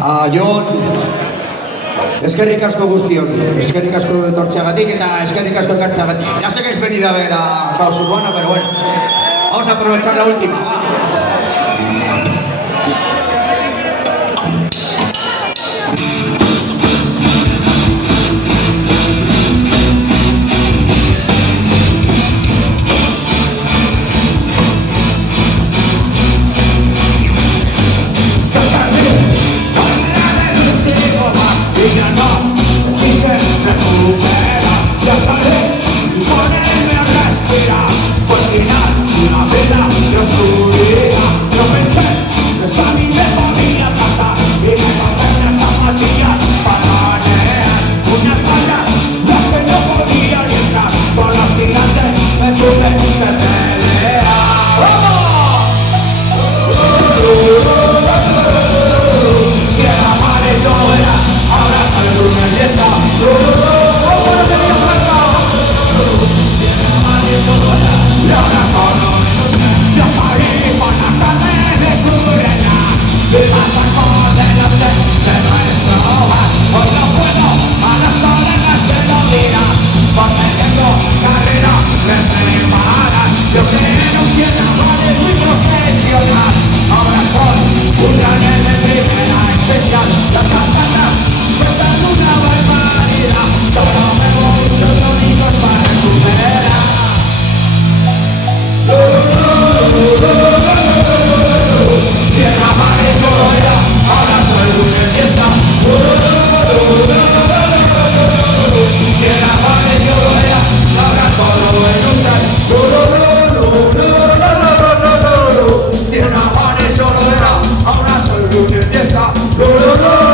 Jon, eskerrik asko guztiok, eskerrik asko etortzeagatik eta eskerrik asko ekartzeagatik. Ya sé que es venida a ver a Caos Urbano, pero bueno, vamos a aprovechar la última. Ahora soy un idiota.